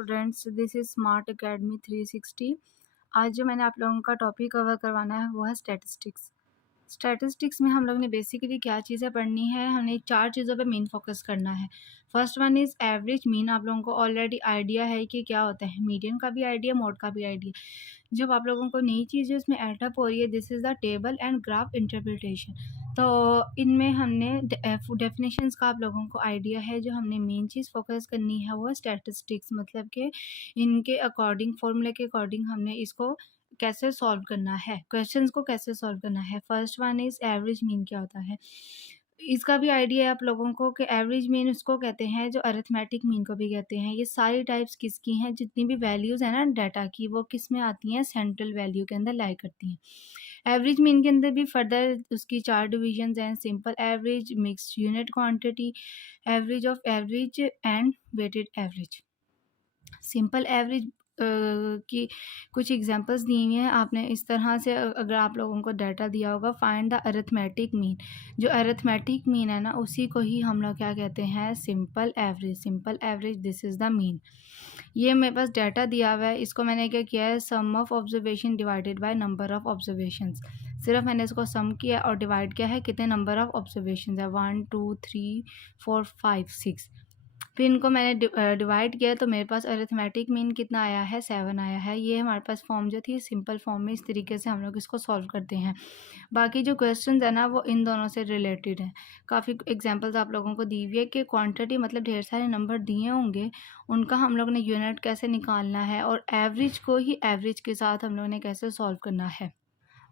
Students, this is smart academy 360। आज जो मैंने आप लोगों का टॉपिक कवर करवाना है वो है स्टैटिस्टिक्स। स्टैटिस्टिक्स में हम लोग ने बेसिकली क्या चीज़ें पढ़नी है, हमने 4 चीज़ों पे मेन फोकस करना है। First one is average mean. आप लोगों को ऑलरेडी आइडिया है कि क्या होता है, मीडियन का भी आइडिया, मोड का भी आइडिया। जब आप लोगों को नई चीज़ें उसमें एडअप हो रही है, this is the table and graph interpretation. तो इनमें हमने डेफिनेशंस का आप लोगों को आइडिया है। जो हमने मेन चीज़ फोकस करनी है वो है स्टैटिस्टिक्स, मतलब कि इनके अकॉर्डिंग, फॉर्मूले के अकॉर्डिंग हमने इसको कैसे सॉल्व करना है, क्वेश्चंस को कैसे सॉल्व करना है। First one is average mean. क्या होता है इसका भी आइडिया है आप लोगों को कि एवरेज मीन उसको कहते हैं जो अरिथमेटिक मीन को भी कहते हैं। ये सारी टाइप्स किसकी हैं, जितनी भी वैल्यूज़ है ना डाटा की, वो किस में आती हैं, सेंट्रल वैल्यू के अंदर लाई करती हैं। एवरेज मीन के अंदर भी फर्दर उसकी 4 डिविजन्स हैं: simple average, mixed unit quantity, average of average and weighted average. Simple average की कुछ एग्जांपल्स दी हुई हैं आपने इस तरह से। अगर आप लोगों को डाटा दिया होगा, फाइंड द अरिथमेटिक मीन। जो अरिथमेटिक मीन है ना, उसी को ही हम लोग क्या कहते हैं, simple average. Simple average, this is the mean. ये मेरे पास डाटा दिया हुआ है, इसको मैंने क्या किया है, sum of observation divided by number of observations. सिर्फ मैंने इसको सम किया और डिवाइड किया है कितने नंबर ऑफ ऑब्जर्वेशन है, 1 2 3 4 5 6। फिर इनको मैंने डिवाइड किया तो मेरे पास अरिथमेटिक मीन कितना आया है, 7 आया है। ये हमारे पास फॉर्म जो थी सिंपल फॉर्म में, इस तरीके से हम लोग इसको सॉल्व करते हैं। बाकी जो क्वेश्चन है ना वो इन दोनों से रिलेटेड है। काफ़ी एग्जांपल्स आप लोगों को दी हुई है कि क्वांटिटी मतलब ढेर सारे नंबर दिए होंगे, उनका हम लोग ने यूनिट कैसे निकालना है, और एवरेज को ही एवरेज के साथ हम लोग ने कैसे सॉल्व करना है।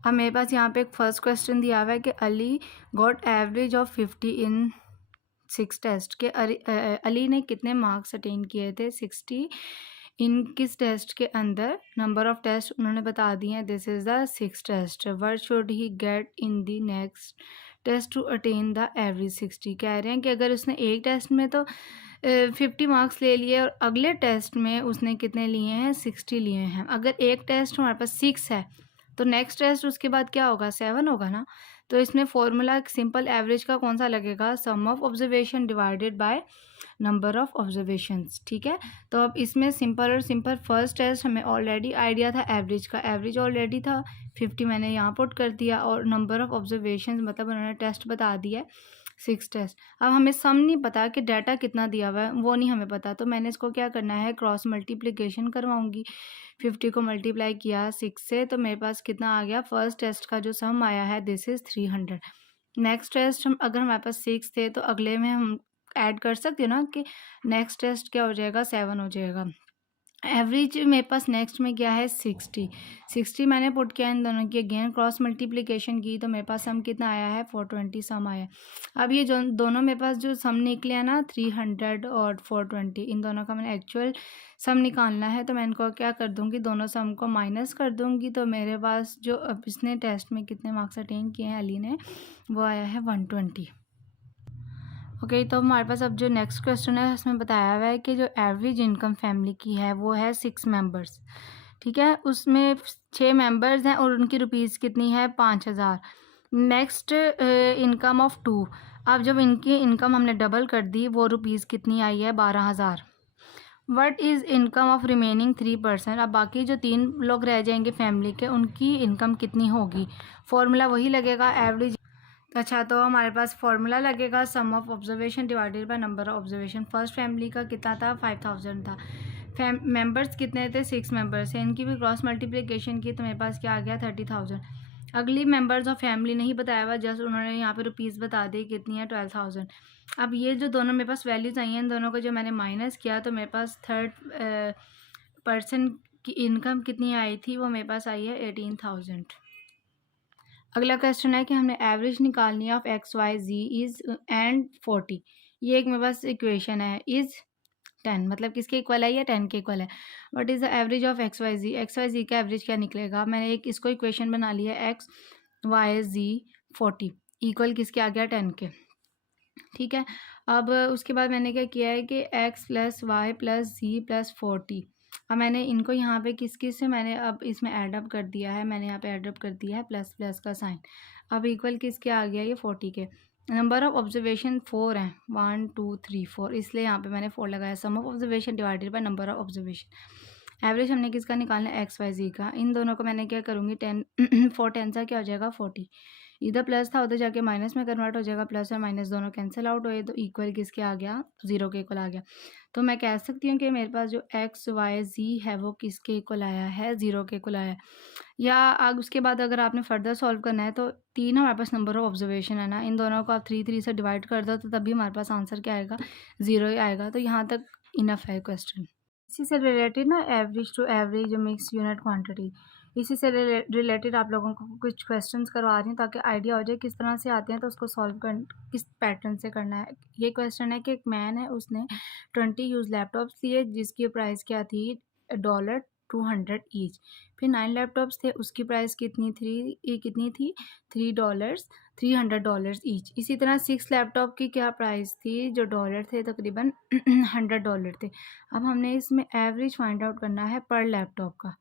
अब मेरे पास यहाँ पे एक फर्स्ट क्वेश्चन दिया हुआ है कि Ali got average of 50 in 6 test के। अली ने कितने मार्क्स अटेन किए थे 60 इन किस टेस्ट के अंदर। नंबर ऑफ टेस्ट उन्होंने बता दिए हैं, this is the 6 test. What should he get in the next test to attain the average 60। कह रहे हैं कि अगर उसने एक टेस्ट में तो 50 मार्क्स ले लिए और अगले टेस्ट में उसने कितने लिए हैं, 60 लिए हैं। अगर एक टेस्ट हमारे पास 6 है तो नेक्स्ट टेस्ट उसके बाद क्या होगा, 7 होगा ना। तो इसमें फॉर्मूला सिंपल एवरेज का कौन सा लगेगा, sum of observation divided by number of observations. ठीक है, तो अब इसमें सिंपल और सिंपल। फर्स्ट टेस्ट हमें ऑलरेडी आइडिया था एवरेज का, एवरेज ऑलरेडी था 50, मैंने यहाँ पुट कर दिया, और नंबर ऑफ ऑब्जर्वेशंस मतलब उन्होंने टेस्ट बता दिया 6 टेस्ट। अब हमें सम नहीं पता कि डाटा कितना दिया हुआ है, वो नहीं हमें पता, तो मैंने इसको क्या करना है, क्रॉस मल्टीप्लिकेशन करवाऊंगी। 50 को मल्टीप्लाई किया 6 से तो मेरे पास कितना आ गया, फर्स्ट टेस्ट का जो सम आया है दिस इज़ 300। नेक्स्ट टेस्ट हम अगर हमारे पास 6 थे तो अगले में हम ऐड कर सकते हो ना कि नेक्स्ट टेस्ट क्या हो जाएगा, 7 हो जाएगा। एवरेज मेरे पास नेक्स्ट में क्या है, 60 मैंने पुट किया इन दोनों की, अगेन क्रॉस मल्टीप्लिकेशन की तो मेरे पास सम कितना आया है, 420 सम आया। अब ये जो दोनों मेरे पास जो सम निकले हैं ना, 300 और 420, इन दोनों का मैंने एक्चुअल सम निकालना है। तो मैं इनको क्या कर दूंगी, दोनों सम को माइनस कर दूंगी। तो मेरे पास जो अब इसने टेस्ट में कितने मार्क्स अटेन किए हैं अली ने, वो आया है 120। ओके, तो हमारे पास अब जो नेक्स्ट क्वेश्चन है उसमें बताया हुआ है कि जो एवरेज इनकम फैमिली की है वो है 6 मेंबर्स। ठीक है, उसमें 6 मेंबर्स हैं और उनकी रुपीज़ कितनी है, 5000। Next income of 2। अब जब इनकी इनकम हमने डबल कर दी, वो रुपीज़ कितनी आई है, 12000। What is income of remaining 3%। अब बाकी जो 3 लोग रह जाएंगे फैमिली के, उनकी इनकम कितनी होगी। फॉर्मूला वही लगेगा एवरेज। अच्छा, तो हमारे पास फॉर्मूला लगेगा sum of observation divided by number of observation. First family का कितना था, 5000 था। मेंबर्स कितने थे, 6 मेंबर्स हैं। इनकी भी क्रॉस मल्टीप्लिकेशन की तो मेरे पास क्या आ गया, 30,000। अगली मेंबर्स ऑफ फैमिली नहीं बताया हुआ, जस्ट उन्होंने यहाँ पे रुपीज़ बता दी कितनी है, 12,000। अब ये जो दोनों मेरे पास वैल्यूज़ आई हैं, इन दोनों को जो मैंने माइनस किया तो मेरे पास थर्ड पर्सन की इनकम कितनी आई थी, वो मेरे पास आई है 18,000। अगला क्वेश्चन है कि हमने एवरेज निकालनी है of X Y Z is and 40। ये एक मेरे पास इक्वेशन है, इज 10 मतलब किसके इक्वल है, ये 10 के इक्वल है। What is the average of X Y Z का एवरेज क्या निकलेगा। मैंने एक इसको इक्वेशन बना लिया, एक्स वाई जी 40 इक्वल किसके आ गया, 10 के। ठीक है, अब उसके बाद मैंने क्या किया है कि एक्स प्लस वाई प्लस जी प्लस 40। अब मैंने इनको यहाँ पे किस किस से मैंने अब इसमें ऐडअप कर दिया है, मैंने यहाँ पे ऐडअप कर दिया है प्लस प्लस का साइन। अब इक्वल किसके आ गया, ये 40 के। नंबर ऑफ ऑब्जर्वेशन 4 हैं, 1 2 3 4, इसलिए यहाँ पे मैंने 4 लगाया। Sum of observation divided by number of observation. Average हमने किसका निकालना है, एक्स वाई जी का। इन दोनों को मैंने क्या करूँगी 10 4 10 सा क्या हो जाएगा 40। इधर प्लस था उधर जाके माइनस में कन्वर्ट हो जाएगा, प्लस और माइनस दोनों कैंसिल आउट हुए तो इक्वल किसके आ गया, 0 के इक्वल आ गया। तो मैं कह सकती हूँ कि मेरे पास जो एक्स वाई जी है वो किसके इक्वल आया है, 0 के इक्वल आया है। या आग उसके बाद अगर आपने फर्दर सॉल्व करना है तो 3 हमारे पास नंबर ऑफ ऑब्जर्वेशन है ना, इन दोनों को आप 3 3 से डिवाइड कर दो तो तब भी हमारे पास आंसर क्या आएगा, 0 ही आएगा। तो यहाँ तक इनफ है क्वेश्चन। इसी से रिलेटेड ना average to average mix unit quantity, इसी से रिलेटेड आप लोगों को कुछ क्वेश्चंस करवा रही हूँ ताकि आइडिया हो जाए किस तरह से आते हैं तो उसको सॉल्व कर किस पैटर्न से करना है। ये क्वेश्चन है कि एक मैन है, उसने 20 यूज लैपटॉप्स लिए जिसकी प्राइस क्या थी, $200 ईच। फिर 9 लैपटॉप्स थे, उसकी प्राइस कितनी थी, $300 ईच। इसी तरह 6 लैपटॉप की क्या प्राइस थी, जो डॉलर थे तकरीबन $100 थे। अब हमने इसमें एवरेज फाइंड आउट करना है पर लैपटॉप का।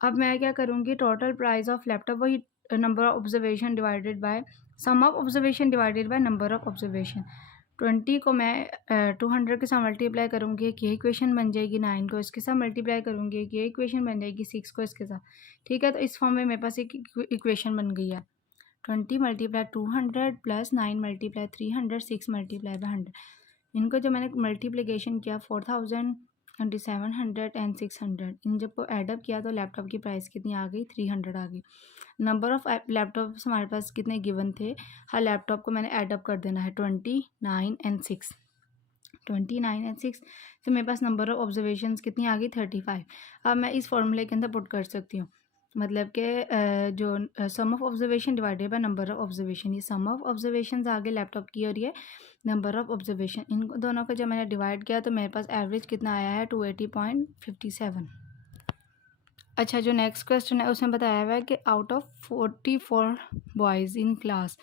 अब मैं क्या करूँगी, टोटल प्राइस ऑफ लैपटॉप वही number of observation divided by sum of observation divided by number of observation. 20 को मैं 200 के साथ मल्टीप्लाई करूँगी, एक ये इक्वेशन बन जाएगी। 9 को इसके साथ मल्टीप्लाई करूँगी, एक ये इक्वेशन बन जाएगी। 6 को इसके साथ, ठीक है। तो इस फॉर्म में मेरे पास एक इक्वेशन बन गई है। 20 multiply 200 plus 9 multiply 300 6 multiply by 100। इनको जो मैंने मल्टीप्लिकेशन किया 4000 2700 एंड 600, इन जब को एडअप किया तो लैपटॉप की प्राइस कितनी आ गई, 300 आ गई। नंबर ऑफ़ लैपटॉप्स हमारे पास कितने गिवन थे, हर लैपटॉप को मैंने ऐड अप कर देना है 29 एंड 6। 29 एंड 6 तो मेरे पास नंबर ऑफ ऑब्जर्वेशंस कितनी आ गई, 35। अब मैं इस फॉर्मूले के अंदर पुट कर सकती हूँ, मतलब कि जो sum of observation divided by number of observation, ये सम ऑफ ऑब्जर्वेशन आ गए लैपटॉप की और ये नंबर ऑफ ऑब्जर्वेशन, इन दोनों को जब मैंने डिवाइड किया तो मेरे पास एवरेज कितना आया है, 280.57। अच्छा, जो नेक्स्ट क्वेश्चन है उसमें बताया हुआ है कि out of 44 boys in class,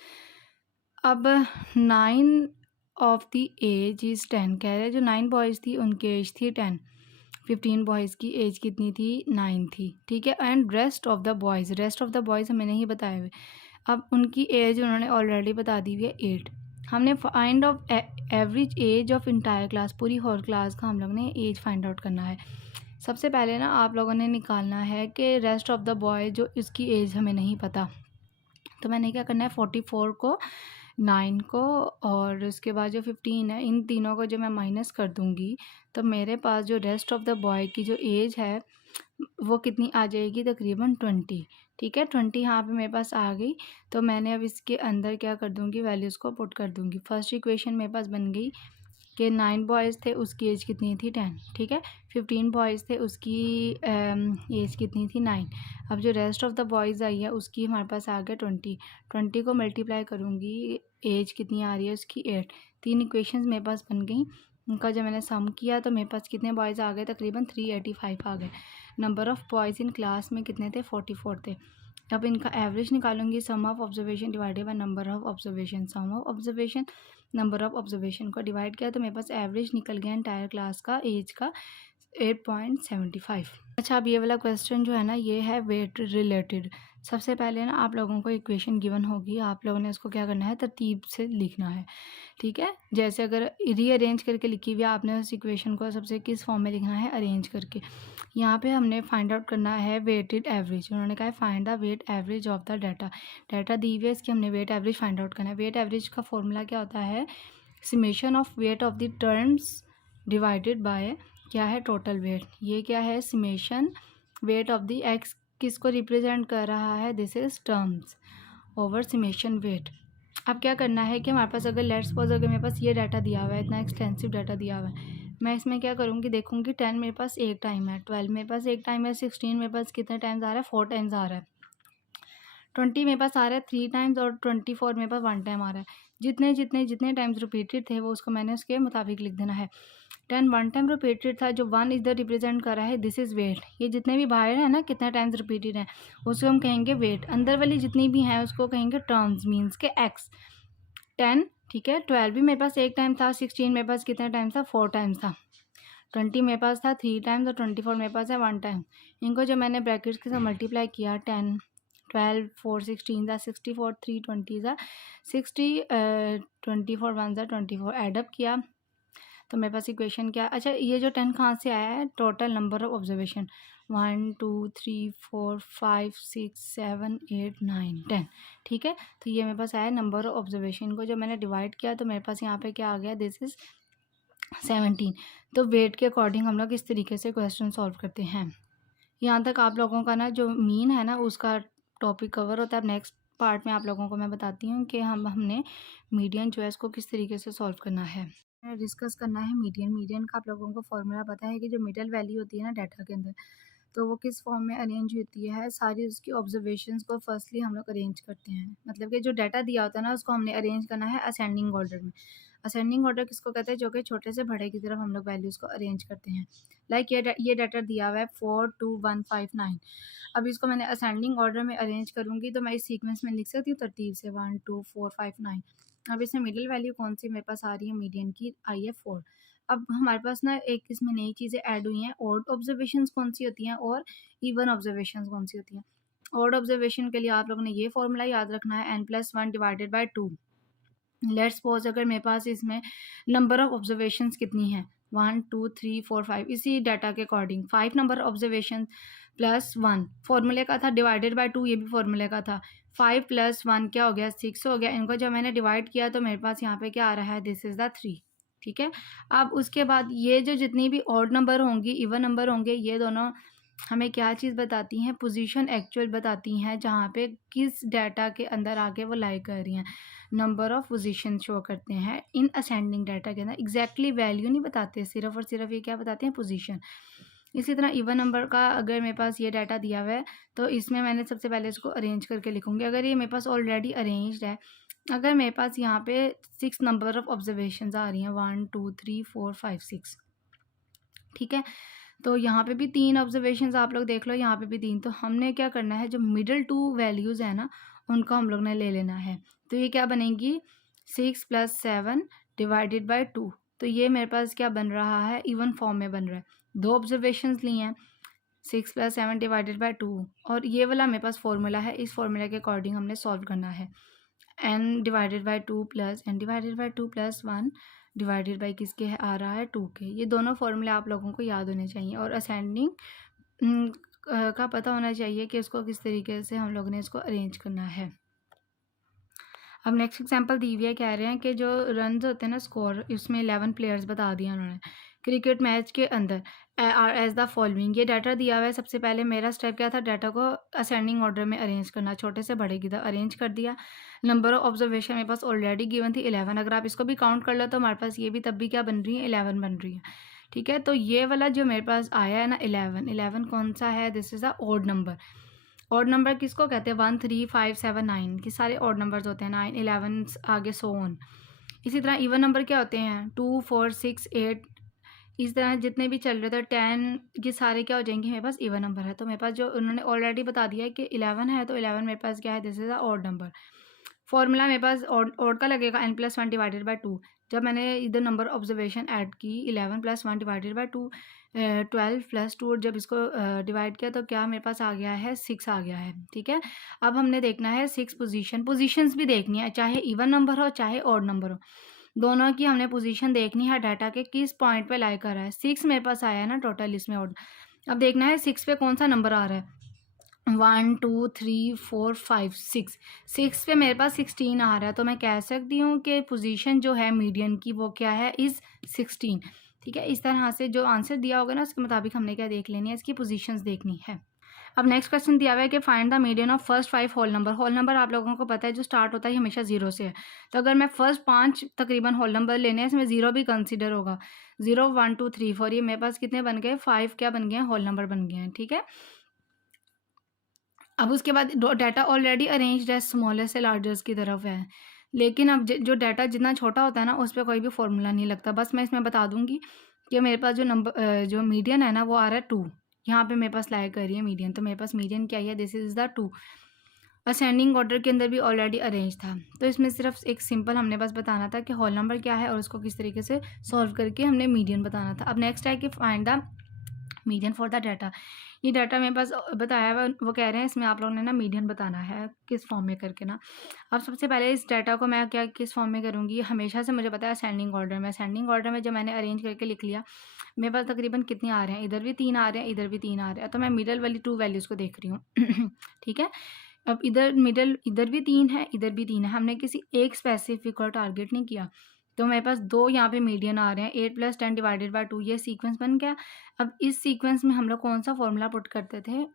अब 9 ऑफ द एज इज़ 10, कह रहे हैं जो 9 बॉयज़ थी उनकी एज थी 10, 15 बॉयज़ की एज कितनी थी, 9 थी, ठीक है। And rest of the boys हमें नहीं बताए हुए। अब उनकी एज उन्होंने ऑलरेडी बता दी हुई है 8। हमने find of average age of entire class, पूरी होल क्लास का हम लोग ने एज फाइंड आउट करना है। सबसे पहले ना आप लोगों ने निकालना है कि रेस्ट ऑफ द बॉय जो इसकी एज हमें नहीं पता, तो मैंने क्या करना है 44 को, 9 को और उसके बाद जो 15 है, इन तीनों को जो मैं माइनस कर दूँगी तो मेरे पास जो रेस्ट ऑफ द बॉय की जो एज है वो कितनी आ जाएगी, तकरीबन 20, ठीक है। 20 यहाँ पे मेरे पास आ गई, तो मैंने अब इसके अंदर क्या कर दूँगी, वैल्यूज़ को पुट कर दूँगी। फर्स्ट इक्वेशन मेरे पास बन गई कि 9 बॉयज़ थे उसकी एज कितनी थी, 10, ठीक है। 15 बॉयज़ थे उसकी एज कितनी थी, 9। अब जो rest of the boys I है उसकी हमारे पास आ गया 20। 20 को मल्टीप्लाई करूँगी, एज कितनी आ रही है उसकी, 8। 3 इक्वेशंस मेरे पास बन गई, उनका जब मैंने सम किया तो मेरे पास कितने बॉयज़ आ गए, तकरीबन 385 आ गए। Number of boys in class में कितने थे, 44 थे। अब इनका एवरेज निकालूंगी, sum of observation divided by number of observation. Sum of observation number of observation को डिवाइड किया तो मेरे पास एवरेज निकल गया एंटायर क्लास का एज का 8.75। अच्छा, अब ये वाला क्वेश्चन जो है ना ये है वेट रिलेटेड। सबसे पहले ना आप लोगों को इक्वेशन गिवन होगी, आप लोगों ने इसको क्या करना है, तरतीब से लिखना है, ठीक है। जैसे अगर रीअरेंज करके लिखी हुई है, आपने उस इक्वेशन को सबसे किस फॉर्म में लिखना है, अरेंज करके। यहाँ पे हमने फाइंड आउट करना है वेटेड एवरेज। उन्होंने कहा है find the weight average of the data दी हुई है, इसकी हमने वेट एवरेज फाइंड आउट करना है। वेट एवरेज का फॉर्मूला क्या होता है, summation of weight of the terms divided by क्या है, टोटल वेट। ये क्या है, summation weight of the X किसको रिप्रेजेंट कर रहा है, this is terms over summation weight. अब क्या करना है कि हमारे पास अगर लेट्स सपोज अगर मेरे पास ये डाटा दिया हुआ है, इतना एक्सटेंसिव डाटा दिया हुआ है, मैं इसमें क्या करूँगी, देखूँगी 10 मेरे पास एक टाइम है, 12 मेरे पास एक टाइम है, 16 मेरे पास कितने टाइम्स आ रहा है, 4 टाइम्स आ रहा है, 20 मेरे पास आ रहा है 3 टाइम्स और 24 मेरे पास 1 टाइम आ रहा है। जितने जितने जितने टाइम्स रिपीटेड थे वो उसको मैंने उसके मुताबिक लिख देना है। 10 1 टाइम रिपीटेड था, जो 1 इधर रिप्रेजेंट कर रहा है, दिस इज़ वेट। ये जितने भी बाहर है ना, कितने टाइम्स रिपीटेड है, उसको हम कहेंगे वेट। अंदर वाली जितनी भी हैं उसको कहेंगे टर्म्स, मीन्स के एक्स। 10, ठीक है। 12 भी मेरे पास एक टाइम था, 16 मेरे पास कितने टाइम था, 4 टाइम्स था, 20 मेरे पास था 3 टाइम्स और 24 मेरे पास है 1 टाइम। इनको जो मैंने ब्रैकेट्स के साथ मल्टीप्लाई किया, 10 12 4 16 ज़ा 64, 3 20 ज़ा 60, 24 1 ज़ा 24 एडअप किया तो मेरे पास इक्वेशन क्या। अच्छा, ये जो 10 कहाँ से आया है? टोटल नंबर ऑफ ऑब्जर्वेशन 1 2 3 4 5 6 7 8 9 10, ठीक है। तो ये मेरे पास आया नंबर ऑफ ऑब्जर्वेशन को जब मैंने डिवाइड किया तो मेरे पास यहाँ पे क्या आ गया, दिस इज़ 17। तो वेट के अकॉर्डिंग हम लोग इस तरीके से क्वेश्चन सॉल्व करते हैं। यहाँ तक आप लोगों का ना जो मीन है ना उसका टॉपिक कवर होता है। अब नेक्स्ट पार्ट में आप लोगों को मैं बताती हूँ कि हमने मीडियन जो है इसको किस तरीके से सॉल्व करना है। डिस्कस करना है मीडियन का आप लोगों को फॉर्मूला पता है कि जो मिडल वैल्यू होती है ना डाटा के अंदर, तो वो किस फॉर्म में अरेंज होती है। सारी उसकी ऑब्जर्वेशंस को फर्स्टली हम लोग अरेंज करते हैं, मतलब कि जो डाटा दिया होता है ना उसको हमने अरेंज करना है असेंडिंग ऑर्डर में। असेंडिंग ऑर्डर किसको कहते हैं? जो कि छोटे से बड़े की तरफ हम लोग वैल्यूज़ को अरेंज करते हैं। लाइक ये डाटा दिया हुआ है 4 2 1 5 9। अब इसको मैंने असेंडिंग ऑर्डर में अरेंज करूँगी तो मैं इस सीक्वेंस में लिख सकती हूँ तरतीब से 1 2 4 5 9। अब इसमें मिडिल वैल्यू कौन सी मेरे पास आ रही है? मीडियन की आई है 4। अब हमारे पास ना एक इसमें नई चीज़ें ऐड हुई हैं, ऑड ऑब्जर्वेशंस कौन सी होती हैं और इवन ऑब्जर्वेशंस कौन सी होती हैं। ऑड ऑब्जर्वेशन के लिए आप लोगों ने ये फॉर्मूला याद रखना है n+1 divided by 2। Let's suppose अगर मेरे पास इसमें नंबर ऑफ ऑब्जर्वेशंस कितनी है 1 2 3 4 5, इसी डाटा के अकॉर्डिंग 5 नंबर ऑब्जर्वेशन प्लस 1 फॉर्मूले का था, डिवाइडेड बाय 2 ये भी फॉर्मूले का था। 5 + 1 क्या हो गया? 6 हो गया। इनको जब मैंने डिवाइड किया तो मेरे पास यहाँ पे क्या आ रहा है? दिस इज़ द 3, ठीक है। अब उसके बाद ये जो जितनी भी ऑड नंबर होंगी इवन नंबर होंगे, ये दोनों हमें क्या चीज़ बताती हैं? पोजीशन एक्चुअल बताती हैं, जहाँ पे किस डाटा के अंदर आके वो लाई कर रही हैं। नंबर ऑफ पोजीशन शो करते हैं इन असेंडिंग डाटा के अंदर, एग्जैक्टली वैल्यू नहीं बताते, सिर्फ और सिर्फ ये क्या बताते हैं? पोजीशन। इसी तरह इवन नंबर का अगर मेरे पास ये डाटा दिया हुआ है तो इसमें मैंने सबसे पहले इसको अरेंज करके लिखूँगी। अगर ये मेरे पास ऑलरेडी अरेंज्ड है, अगर मेरे पास यहाँ पे 6 नंबर ऑफ ऑब्जर्वेशंस आ रही हैं 1 2 3 4 5 6, ठीक है। तो यहाँ पे भी 3 ऑब्जर्वेशंस आप लोग देख लो, यहाँ पे भी 3। तो हमने क्या करना है, जो मिडल 2 वैल्यूज़ है ना उनको हम लोग ने ले लेना है। तो ये क्या बनेगी? 6 + 7 डिवाइडेड बाय 2। तो ये मेरे पास क्या बन रहा है? इवन फॉर्म में बन रहा है। 2 ऑब्जर्वेशंस ली हैं, 6 + 7 डिवाइडेड बाय 2, और ये वाला मेरे पास फॉर्मूला है। इस फॉर्मूला के अकॉर्डिंग हमने सॉल्व करना है। n divided by 2 plus n divided by 2 plus 1 divided by किसके है? आ रहा है 2 के। ये दोनों फॉर्मूले आप लोगों को याद होने चाहिए और असेंडिंग का पता होना चाहिए कि उसको किस तरीके से हम लोग ने इसको अरेंज करना है। अब नेक्स्ट एग्जांपल दी हुई है, कह रहे हैं कि जो रन्स होते हैं ना स्कोर, इसमें 11 प्लेयर्स बता दिया उन्होंने क्रिकेट मैच के अंदर आर एज द फॉलोइंग। ये डाटा दिया हुआ है। सबसे पहले मेरा स्टेप क्या था? डाटा को असेंडिंग ऑर्डर में अरेंज करना, छोटे से बड़े की तरह अरेंज कर दिया। नंबर ऑफ ऑब्जर्वेशन मेरे पास ऑलरेडी गिवन थी 11। अगर आप इसको भी काउंट कर लो तो हमारे पास ये भी तब भी क्या बन रही है? 11 बन रही है, ठीक है। तो ये वाला जो मेरे पास आया है ना 11 कौन सा है? This is a odd number. Odd number किसको कहते हैं? 1 3 5 7 9 के सारे ऑड नंबर्स होते हैं, 9 11 आगे सो ऑन। इसी तरह इवन नंबर क्या होते हैं? 2 4 6 8, इस तरह जितने भी चल रहे थे 10, ये सारे क्या हो जाएंगे? मेरे पास इवन नंबर है। तो मेरे पास जो उन्होंने ऑलरेडी बता दिया है कि 11 है, तो 11 मेरे पास क्या है? This is a odd number. Formula मेरे पास ऑड का लगेगा n+1 डिवाइडेड बाय 2। जब मैंने इधर नंबर ऑब्जर्वेशन ऐड की 11 + 1 डिवाइडेड बाय 2, 12 + 2, जब इसको डिवाइड किया तो क्या मेरे पास आ गया है? 6 आ गया है, ठीक है। अब हमने देखना है 6 पोजीशंस भी देखनी है, चाहे इवन नंबर हो चाहे ऑड नंबर हो, दोनों की हमने पोजीशन देखनी है डाटा के किस पॉइंट पे लाई कर रहा है। 6 मेरे पास आया है ना टोटल इसमें ऑड। अब देखना है 6 पे कौन सा नंबर आ रहा है। 1 2 3 4 5 6, 6 पे मेरे पास 16 आ रहा है। तो मैं कह सकती हूँ कि पोजीशन जो है मीडियन की वो क्या है? इज़ 16, ठीक है। इस तरह से जो आंसर दिया होगा ना उसके मुताबिक हमने क्या देख लेनी है? इसकी पोजीशंस देखनी है। अब नेक्स्ट क्वेश्चन दिया हुआ है कि find the median of first 5 whole number. Whole number आप लोगों को पता है जो स्टार्ट होता है हमेशा 0 से है। तो अगर मैं फर्स्ट 5 तकरीबन होल नंबर लेने हैं, इसमें 0 भी कंसिडर होगा। 0 1 2 3 4, ये मेरे पास कितने बन गए? 5 क्या बन गए हैं? होल नंबर बन गए हैं, ठीक है। अब उसके बाद डाटा ऑलरेडी अरेंज्ड है, स्मॉलेस्ट से लार्जेस्ट की तरफ है, लेकिन अब जो डाटा जितना छोटा होता है ना उस पर कोई भी फॉर्मूला नहीं लगता। बस मैं इसमें बता दूंगी कि मेरे पास जो नंबर जो मीडियन है ना वो आ रहा है 2। यहाँ पे मेरे पास लाई कर रही है मीडियन, तो मेरे पास मीडियन क्या है? This is the 2। Ascending order के अंदर भी ऑलरेडी अरेंज था, तो इसमें सिर्फ एक सिंपल हमने बस बताना था कि होल नंबर क्या है और उसको किस तरीके से सॉल्व करके हमने मीडियन बताना था। अब नेक्स्ट है कि find the median for the data. ये डाटा मेरे पास बताया हुआ, वो कह रहे हैं इसमें आप लोगों ने ना मीडियन बताना है किस फॉर्म में करके ना। अब सबसे पहले इस डाटा को मैं क्या किस फॉर्म में करूँगी, हमेशा से मुझे पता है असेंडिंग ऑर्डर में। असेंडिंग ऑर्डर में जब मैंने अरेंज करके लिख लिया, मेरे पास तकरीबन कितने आ रहे हैं, इधर भी 3 आ रहे हैं, इधर भी 3 आ रहे हैं, तो मैं मिडल वाली 2 वैल्यूज़ को देख रही हूँ। ठीक है, अब इधर भी 3 है, इधर भी 3 है, हमने किसी एक स्पेसिफिक को टारगेट नहीं किया, तो मेरे पास 2 यहाँ पे मीडियन आ रहे हैं। 8 + 10 / 2 ये सीक्वेंस बन गया। अब इस सीक्वेंस में हम लोग कौन सा फॉर्मूला पुट करते थे,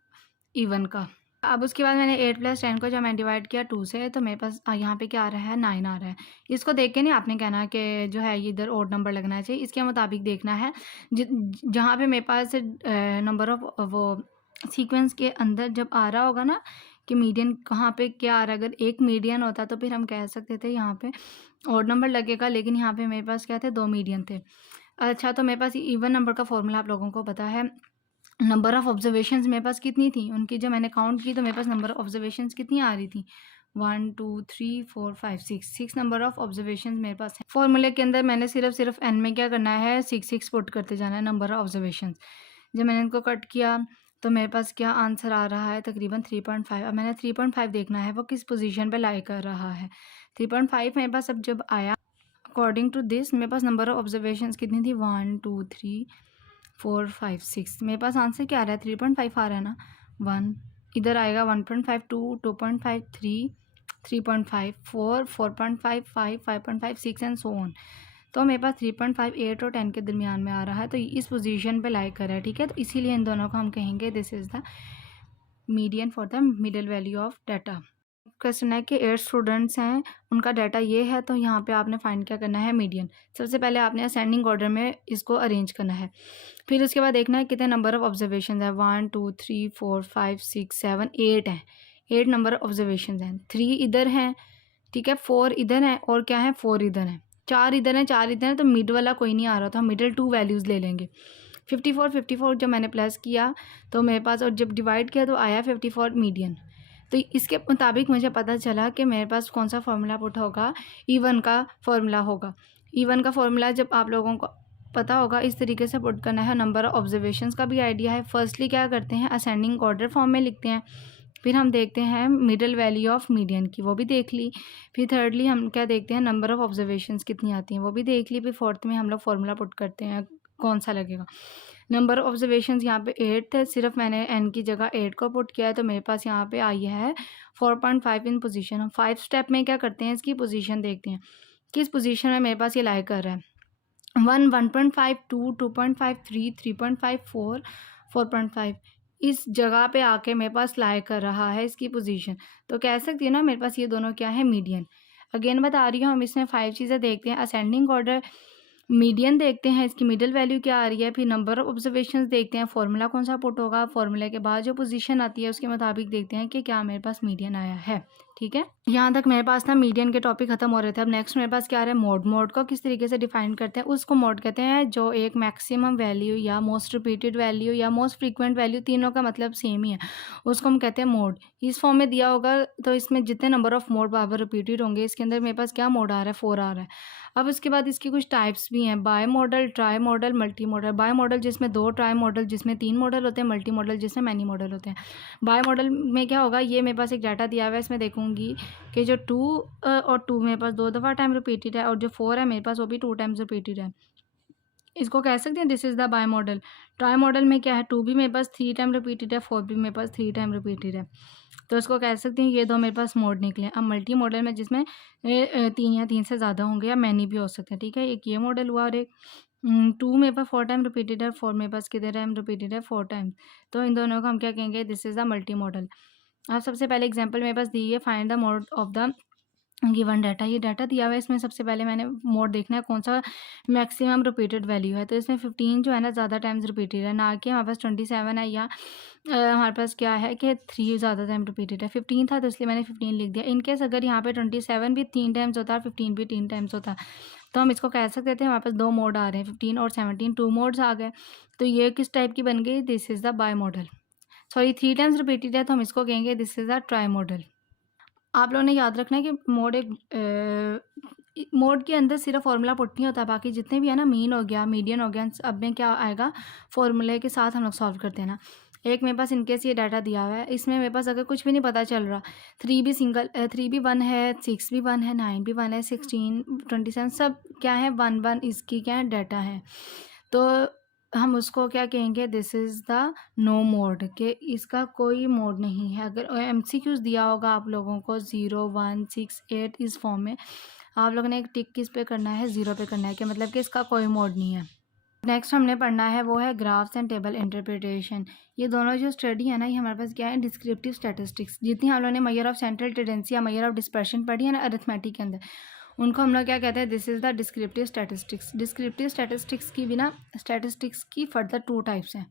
इवन का। अब उसके बाद मैंने 8 + 10 को जब मैं डिवाइड किया 2 से, तो मेरे पास यहाँ पे क्या आ रहा है, 9 आ रहा है। इसको देख के नहीं आपने कहना कि जो है ये इधर ऑड नंबर लगना चाहिए, इसके मुताबिक देखना है। जहाँ पे मेरे पास नंबर ऑफ वो सीक्वेंस के अंदर जब आ रहा होगा ना कि मीडियन कहाँ पे क्या आ रहा है, अगर एक मीडियन होता तो फिर हम कह सकते थे यहाँ पे ऑड नंबर लगेगा, लेकिन यहाँ पे मेरे पास क्या थे, 2 मीडियन थे। अच्छा, तो मेरे पास इवन नंबर का फॉर्मूला आप लोगों को पता है। नंबर ऑफ़ ऑब्जर्वेशंस मेरे पास कितनी थी, उनकी जब मैंने काउंट की तो मेरे पास नंबर ऑफ़ ऑब्जर्वेशंस कितनी आ रही थी, 1 2 3 4 5 6 नंबर ऑफ़ ऑब्जर्वेशंस मेरे पास है। फॉर्मूले के अंदर मैंने सिर्फ एन में क्या करना है, 6 पुट करते जाना है, नंबर ऑफ़ ऑब्जर्वेशंस। जब मैंने इनको कट किया तो मेरे पास क्या आंसर आ रहा है, तकरीबन 3.5। अब मैंने 3.5 देखना है वो किस पोजीशन पे लाई कर रहा है। 3.5 मेरे पास अब जब आया, अकॉर्डिंग टू दिस मेरे पास नंबर ऑफ़ ऑब्जर्वेशंस कितनी थी, 1 2 3 4 5 6। मेरे पास आंसर क्या आ रहा है, 3.5 आ रहा है ना। 1 इधर आएगा, 1.5 2 2.5 3 3.5 4 4.5 5 5.5 6 एंड सो ऑन। तो मेरे पास 3.5 8 और 10 के दरमियान में आ रहा है, तो इस पोजीशन पे लाई कर रहा है। ठीक है, तो इसीलिए इन दोनों को हम कहेंगे this is the median for the middle value of data. Question है कि 8 स्टूडेंट्स हैं, उनका डाटा ये है, तो यहाँ पे आपने फाइंड क्या करना है, मीडियन। सबसे पहले आपने असेंडिंग ऑर्डर में इसको अरेंज करना है, फिर उसके बाद देखना है कितने नंबर ऑफ ऑब्जर्वेशन है, 1 2 3 4 5 6 7 8 हैं। 8 नंबर ऑफ ऑब्जर्वेशन हैं, 3 इधर हैं, ठीक है, 4 इधर हैं, और क्या है, 4 इधर हैं, 4 इधर हैं, 4 इधर हैं, तो मिड वाला कोई नहीं आ रहा, तो हम मिडल 2 वैल्यूज़ ले लेंगे। 54 जब मैंने प्लस किया तो मेरे पास, और जब डिवाइड किया तो आया 54 मीडियन। तो इसके मुताबिक मुझे पता चला कि मेरे पास कौन सा फार्मूला पुट होगा, इवन का फार्मूला होगा। इवन का फार्मूला जब आप लोगों को पता होगा, इस तरीके से पुट करना है। नंबर ऑफ ऑब्जर्वेशंस का भी आइडिया है। फर्स्टली क्या करते हैं, असेंडिंग ऑर्डर फॉर्म में लिखते हैं, फिर हम देखते हैं मिडल वैल्यू ऑफ मीडियन की, वो भी देख ली। फिर थर्डली हम क्या देखते हैं, नंबर ऑफ ऑब्जर्वेशंस कितनी आती हैं, वो भी देख ली। फिर फोर्थ में हम लोग फार्मूला पुट करते हैं कौन सा लगेगा। नंबर ऑफ ऑब्जर्वेशंस यहाँ पे 8 थे, सिर्फ मैंने एन की जगह 8 को पुट किया है, तो मेरे पास यहाँ पे आई है 4.5 इन पोजीशन। हम 5 स्टेप में क्या करते हैं, इसकी पोजीशन देखते हैं किस पोजीशन में मेरे पास ये लाई कर रहा है। 1 1.5 2 2.5 3 3.5 4 4.5 इस जगह पे आके मेरे पास लाई कर रहा है इसकी पोजीशन। तो कह सकती है ना मेरे पास ये दोनों क्या है, मीडियन। अगेन बता रही हूँ, हम इसमें 5 चीज़ें देखते हैं। असेंडिंग ऑर्डर, मीडियन देखते हैं, इसकी मिडल वैल्यू क्या आ रही है, फिर नंबर ऑफ ऑब्जर्वेशंस देखते हैं, फार्मूला कौन सा पुट होगा, फार्मूले के बाद जो पोजीशन आती है उसके मुताबिक देखते हैं कि क्या मेरे पास मीडियन आया है। ठीक है, यहाँ तक मेरे पास ना मीडियन के टॉपिक खत्म हो रहे थे। अब नेक्स्ट मेरे पास क्या आ रहा है, मोड। मोड को किस तरीके से डिफाइन करते हैं, उसको मोड कहते हैं जो एक मैक्सिमम वैल्यू या मोस्ट रिपीटेड वैल्यू या मोस्ट फ्रीक्वेंट वैल्यू, तीनों का मतलब सेम ही है, उसको हम कहते हैं मोड। इस फॉर्म में दिया होगा तो इसमें जितने नंबर ऑफ मोड बराबर रिपीटेड होंगे, इसके अंदर मेरे पास क्या मोड आ रहा है, 4 आ रहा है। अब उसके बाद इसकी कुछ टाइप्स भी हैं, bimodal, trimodal, multimodal. Bimodal जिसमें 2, ट्राई मॉडल जिसमें 3 मॉडल होते हैं, मल्टी मॉडल जिसमें मैनी मॉडल होते हैं। बाय मॉडल में क्या होगा, ये मेरे पास एक डाटा दिया हुआ है, इसमें देखूंगी कि जो 2 और 2 मेरे पास 2 दफ़ा टाइम रिपीटेड है, और जो 4 है मेरे पास वो भी 2 टाइम्स रिपीटेड है। इसको कह सकते हैं this is the bimodal. Trimodal में क्या है, 2 भी मेरे पास 3 टाइम रिपीटेड है, 4 भी मेरे पास 3 टाइम रिपीटेड है, तो इसको कह सकते हैं ये 2 मेरे पास मोड निकले। अब मल्टी मॉडल में जिसमें 3 या 3 से ज़्यादा होंगे या मैनी भी हो सकते हैं। ठीक है, एक ये मॉडल हुआ, और एक 2 मेरे पास 4 टाइम रिपीटेड है, 4 मेरे पास कितने टाइम रिपीटेड है, 4 टाइम। तो इन दोनों को हम क्या कहेंगे, this is the multi modal. अब सबसे पहले एग्जाम्पल मेरे पास दी है, find the mode of the given data. ये डाटा दिया हुआ है, इसमें सबसे पहले मैंने मोड देखना है कौन सा मैक्सिमम रिपीटेड वैल्यू है। तो इसमें 15 जो है ना ज़्यादा टाइम्स रिपीटेड है, ना कि हमारे पास 27 है, या हमारे पास क्या है कि 3 ज़्यादा टाइम रिपीटेड है। 15 था तो इसलिए मैंने 15 लिख दिया। इनकेस अगर यहाँ पे 27 भी 3 टाइम्स होता है, 15 भी 3 टाइम्स होता, तो हम इसको कह सकते थे हमारे पास 2 मोड आ रहे हैं, 15 और 17, 2 मोड्स आ गए। तो ये किस टाइप की बन गई, this is the bimodal. Sorry, 3 times repeated है तो हम इसको कहेंगे this is the trimodal. आप लोगों ने याद रखना है कि मोड एक मोड के अंदर सिर्फ फार्मूला पुट नहीं होता, बाकी जितने भी है ना, मीन हो गया, मीडियन हो गया, अब में क्या आएगा, फार्मूले के साथ हम लोग सॉल्व करते हैं ना। एक मेरे पास इनकेस ये डाटा दिया हुआ है, इसमें मेरे पास अगर कुछ भी नहीं पता चल रहा, 3 भी 1 है, 6 भी 1 है, 9 भी 1 है, 16 27 सब क्या है 1 इसकी क्या है डाटा है। तो हम उसको क्या कहेंगे, this is the no mode, कि इसका कोई मोड नहीं है। अगर MCQs दिया होगा आप लोगों को 0 1 6 8 इस फॉर्म में, आप लोगों ने एक टिक किस पे करना है, 0 पे करना है, कि मतलब कि इसका कोई मोड नहीं है। नेक्स्ट हमने पढ़ना है वो है ग्राफ्स एंड टेबल इंटरप्रिटेशन। ये दोनों जो स्टडी है ना, ये हमारे पास क्या है, डिस्क्रिप्टिव स्टैटिस्टिक्स। जितनी हम लोगों ने मेजर ऑफ सेंट्रल टेंडेंसी या मेजर ऑफ डिस्पर्शन पढ़ी है ना अरिथमेटिक के अंदर, उनको हम लोग क्या कहते हैं, this is the descriptive statistics. Descriptive statistics की बिना स्टैटिस्टिक्स की फर्दर 2 टाइप्स हैं,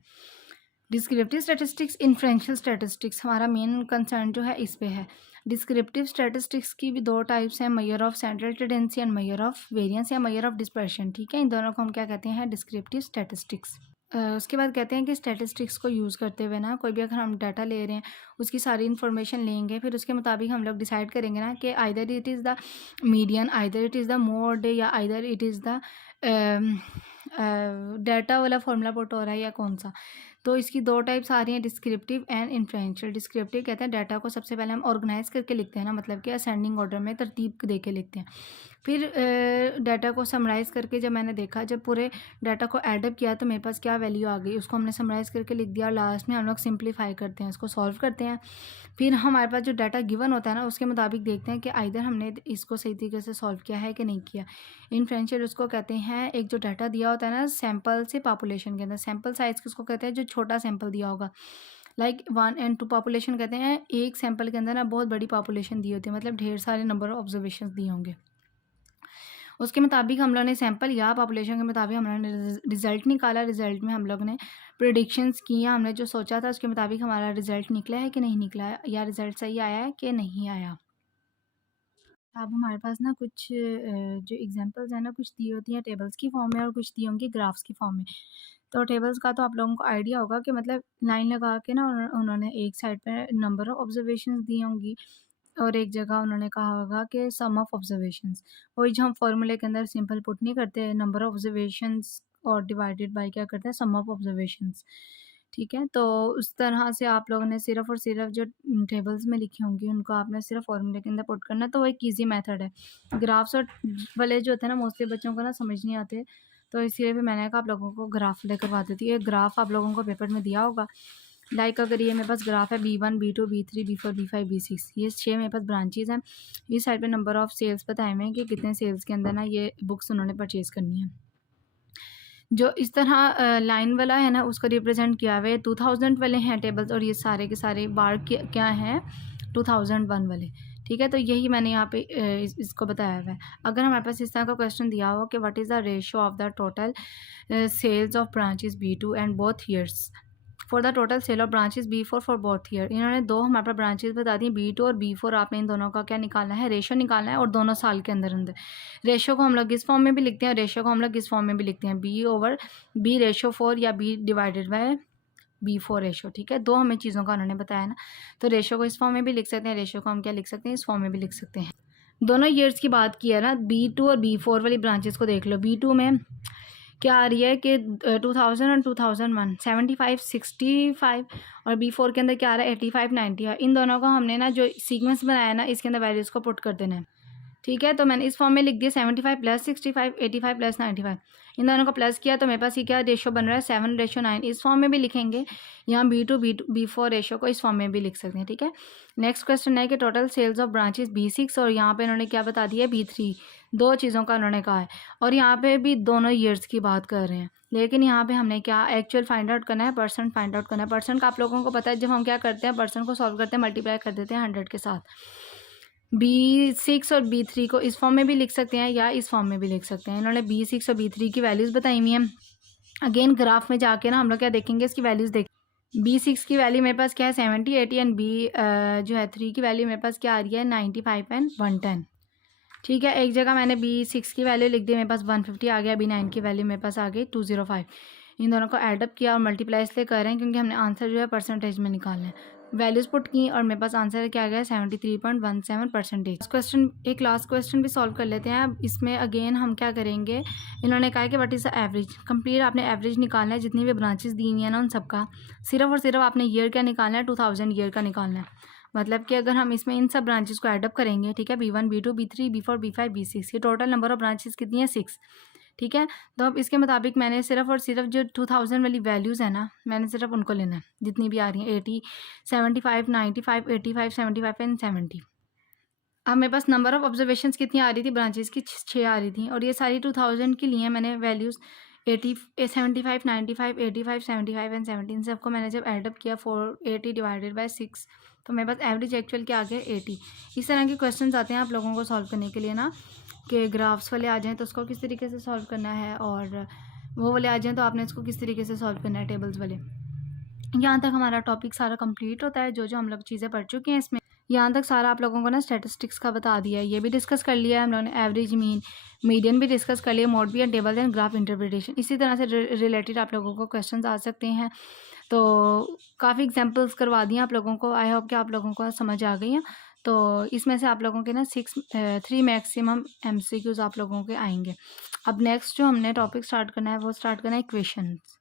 डिस्क्रिप्टिव स्टैटिस्टिक्स, इन्फ्रेंशियल स्टैटिस्टिक्स। हमारा मेन कंसर्न जो है इस पे है। डिस्क्रिप्टिव स्टैटिस्टिक्स की भी 2 टाइप्स हैं, measure of central tendency and measure of variance या मेजर ऑफ डिस्पर्शन, ठीक है। इन दोनों को हम क्या कहते हैं, डिस्क्रिप्टिव स्टैटिस्टिक्स। उसके बाद कहते हैं कि स्टैटिस्टिक्स को यूज़ करते हुए ना, कोई भी अगर हम डाटा ले रहे हैं, उसकी सारी इन्फॉर्मेशन लेंगे, फिर उसके मुताबिक हम लोग डिसाइड करेंगे ना कि either it is the median, either it is the mode, या either it is the data वाला फॉर्मूला पुट हो रहा है या कौन सा। तो इसकी 2 टाइप्स आ रही हैं, डिस्क्रिप्टिव एंड इन्फ्रेंशियल। डिस्क्रिप्टिव कहते हैं डाटा को सबसे पहले हम ऑर्गेनाइज करके लिखते हैं ना, मतलब कि असेंडिंग ऑर्डर में तरतीब दे के लिखते हैं। फिर डाटा को समराइज़ करके जब मैंने देखा, जब पूरे डाटा को एडअप किया तो मेरे पास क्या वैल्यू आ गई, उसको हमने समराइज़ करके लिख दिया। लास्ट में हम लोग सिंप्लीफाई करते हैं, उसको सॉल्व करते हैं। फिर हमारे पास जो डाटा गिवन होता है ना, उसके मुताबिक देखते हैं कि आइदर हमने इसको सही तरीके से सॉल्व किया है कि नहीं किया। इन्फ्रेंशियल उसको कहते हैं, एक जो डाटा दिया होता है ना सैम्पल से पॉपुलेशन के अंदर, सैम्पल साइज़ किसको कहते हैं, जो छोटा सैम्पल दिया होगा, लाइक 1 and 2 पॉपुलेशन कहते हैं। एक सैम्पल के अंदर ना बहुत बड़ी पॉपुलेशन दी होती है, मतलब ढेर सारे नंबर ऑफ ऑब्जर्वेशन दिए होंगे। उसके मुताबिक हम लोग ने सैंपल या पॉपुलेशन के मुताबिक हम लोगों ने रिज़ल्ट निकाला। रिज़ल्ट में हम लोग ने प्रेडिक्शंस किया, हमने जो सोचा था उसके मुताबिक हमारा रिज़ल्ट निकला है कि नहीं निकला है, या रिज़ल्ट सही आया है कि नहीं आया। अब हमारे पास ना कुछ जो एग्जांपल्स हैं ना, कुछ दी होती हैं टेबल्स की फॉर्म में और कुछ दी होंगी ग्राफ्स की फॉर्म में। तो टेबल्स का तो आप लोगों को आइडिया होगा कि मतलब लाइन लगा के ना उन्होंने एक साइड पे नंबर ऑफ ऑब्जर्वेशंस दी होंगी और एक जगह उन्होंने कहा होगा कि सम ऑफ ऑब्जर्वेशंस। वही जो हम फॉर्मूले के अंदर सिंपल पुट नहीं करते, नंबर ऑफ ऑब्जर्वेशंस और डिवाइडेड बाय क्या करते हैं, सम ऑफ ऑब्जर्वेशंस, ठीक है। तो उस तरह से आप लोगों ने सिर्फ और सिर्फ जो टेबल्स में लिखी होंगी उनको आपने सिर्फ फॉर्मूले के अंदर पुट करना है। तो वो एक ईजी मेथड है। ग्राफ्स और वाले जो होते हैं ना, मोस्टली बच्चों को ना समझ नहीं आते, तो इसीलिए भी मैंने कहा आप लोगों को ग्राफ लेकर करवा देती है। ग्राफ आप लोगों को पेपर में दिया होगा, लाइक अगर ये मेरे पास ग्राफ है B1 B2 B3 B4 B5 B6, ये 6 मेरे पास ब्रांचेज हैं। इस साइड पे नंबर ऑफ़ सेल्स बताए हुए हैं कि कितने सेल्स के अंदर ना ये बुक्स उन्होंने परचेज़ करनी है। जो इस तरह लाइन वाला है ना, उसको रिप्रेजेंट किया हुआ है। 2000 वाले हैं टेबल्स और ये सारे के सारे बार क्या हैं, 2001 वाले, ठीक है। तो यही मैंने यहाँ पे इसको बताया हुआ है। अगर हमारे पास इस तरह का क्वेश्चन दिया हो कि what is the ratio of the total sales of branches B2 and both years for the total sale of branches B4 for both year. इन्होंने 2 हमारे पास ब्रांचेस बता दी, B2 और B4। आपने इन दोनों का क्या निकालना है, रेशियो निकालना है, और दोनों साल के अंदर अंदर। रेशियो को हम लोग इस फॉर्म में भी लिखते हैं, रेशियो को हम लोग इस फॉर्म में भी लिखते हैं, B/B रेशियो 4 या B divided by B4 ratio, ठीक है। 2 हमें चीज़ों का उन्होंने बताया ना, तो रेशियो को इस फॉर्म में भी लिख सकते हैं, रेशियो को हम क्या लिख सकते हैं, इस फॉर्म में भी लिख सकते हैं। दोनों ईयर्स की बात की है ना, B2 और B4 वाली ब्रांचेस को देख लो। B2 में क्या आ रही है कि 2000 और 2001 75 65, और B4 के अंदर क्या आ रहा है 85 90 है। इन दोनों का हमने ना जो सीक्वेंस बनाया ना, इसके अंदर वैल्यूज़ को पुट कर देना है, ठीक है। तो मैंने इस फॉर्म में लिख दिया 75 + 65 85 + 95। इन दोनों को प्लस किया तो मेरे पास ये क्या रेशियो बन रहा है 7:9। इस फॉर्म में भी लिखेंगे, यहाँ B2 B4 रेशियो को इस फॉर्म में भी लिख सकते हैं, ठीक है। नेक्स्ट क्वेश्चन है कि total sales of branches B6, और यहाँ पे इन्होंने क्या बता दिया B3। 2 चीज़ों का उन्होंने कहा है, और यहाँ पे भी दोनों ईयर्स की बात कर रहे हैं। लेकिन यहाँ पे हमने क्या एक्चुअल फाइंड आउट करना है, परसेंट फाइंड आउट करना है। परसेंट का आप लोगों को पता है, जब हम क्या करते हैं परसेंट को सॉल्व करते हैं, मल्टीप्लाई कर देते हैं 100 के साथ। B6 और B3 को इस फॉर्म में भी लिख सकते हैं या इस फॉर्म में भी लिख सकते हैं। इन्होंने B6 और B3 की वैल्यूज़ बताई हुई हैं। अगेन ग्राफ में जाके ना हम लोग क्या देखेंगे, इसकी वैल्यूज़ देख। B6 की वैल्यू मेरे पास क्या है 70 80, एंड जो है 3 की वैल्यू मेरे पास क्या आ रही है 95 एंड 110, ठीक है। एक जगह मैंने B6 की वैल्यू लिख दी, मेरे पास 150 आ गया। B9 की वैल्यू मेरे पास आ गई 205। इन दोनों को एडअप किया और मल्टीप्लाई इसलिए कर रहे हैं क्योंकि हमने आंसर जो है परसेंटेज में निकालना है। वैल्यूज़ पुट की और मेरे पास आंसर क्या आ गया 73.17%। क्वेश्चन एक लास्ट क्वेश्चन भी सॉल्व कर लेते हैं। अब इसमें अगेन हम क्या करेंगे, इन्होंने कहा है कि what is the average. Complete आपने एवरेज निकालना है जितनी भी ब्रांचेस दी हुई है ना उन सबका। सिर्फ और सिर्फ आपने ईयर क्या निकालना है, 2000 ईयर का निकालना है। मतलब कि अगर हम इसमें इन सब ब्रांचेस को एडअप करेंगे, ठीक है, B1 B2 B3 B4 B5 B6, ये टोटल नंबर ऑफ ब्रांचेस कितनी है 6, ठीक है। तो अब इसके मुताबिक मैंने सिर्फ और सिर्फ जो 2000 वाली वैल्यूज़ है ना, मैंने सिर्फ उनको लेना है जितनी भी आ रही हैं 80 75 95 85 75 एंड 70। अब मेरे पास नंबर ऑफ ऑब्जर्वेशंस कितनी आ रही थी ब्रांचेस की, 6 आ रही थी और ये सारी 2000 की लिए हैं मैंने वैल्यूज़ 80 75 95 85 75 एंड 17। सबको मैंने जब एडअप किया 480 डिवाइडेड बाय 6 तो मेरे पास एवरेज एक्चुअल क्या आ गया 80। इस तरह के क्वेश्चन आते हैं आप लोगों को सॉल्व करने के लिए ना, कि ग्राफ्स वाले आ जाएँ तो उसको किस तरीके से सॉल्व करना है और वो वाले आ जाएँ तो आपने इसको किस तरीके से सॉल्व करना है, टेबल्स वाले। यहाँ तक हमारा टॉपिक सारा कंप्लीट होता है। जो हम लोग चीज़ें पढ़ चुके हैं इसमें, यहाँ तक सारा आप लोगों को ना स्टैटिस्टिक्स का बता दिया है। ये भी डिस्कस कर लिया है हम लोगों ने, एवरेज मीन मीडियन भी डिस्कस कर लिया, मोड भी and table and graph interpretation. इसी तरह से रिलेटेड आप लोगों को क्वेश्चंस आ सकते हैं। तो काफ़ी एग्जांपल्स करवा दिए आप लोगों को। आई होप कि आप लोगों को समझ आ गई हैं। तो इसमें से आप लोगों के ना 3 मैक्सिमम MCQs आप लोगों के आएंगे। अब नेक्स्ट जो हमने टॉपिक स्टार्ट करना है वो स्टार्ट करना है इक्वेशंस।